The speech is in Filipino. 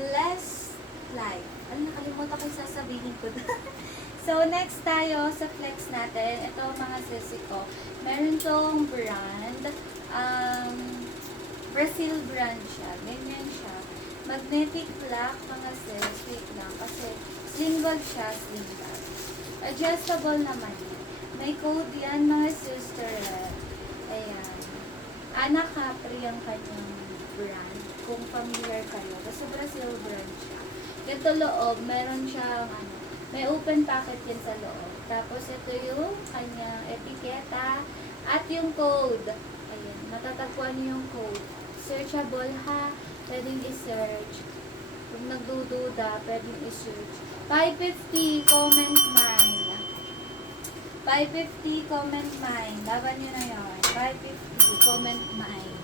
blessed life. Ano, nakalimutan ko yung sasabihin ko. So, next tayo sa flex natin. Ito mga sisi ko. Meron tong brand. Brazil brand siya. Ganyan siya. Magnetic lock mga sis. Wait lang. Kasi sling bag siya. Sling bag. Adjustable naman yan. May code yan mga sister. Ayan. Ana Capri ang kanyang brand. Kung familiar kayo. Kasi Brazil brand siya. Ito loob. Meron siyang ano. May open packet yan sa loob. Tapos ito yung kanyang etiketa at yung code. Ayan, matatagpuan niyo yung code. Searchable ha. Pwedeng i-search. Kung nagdududa, pwedeng i-search. 550 comment mine. 550 comment mine. Laban nyo na yun. 550 comment mine.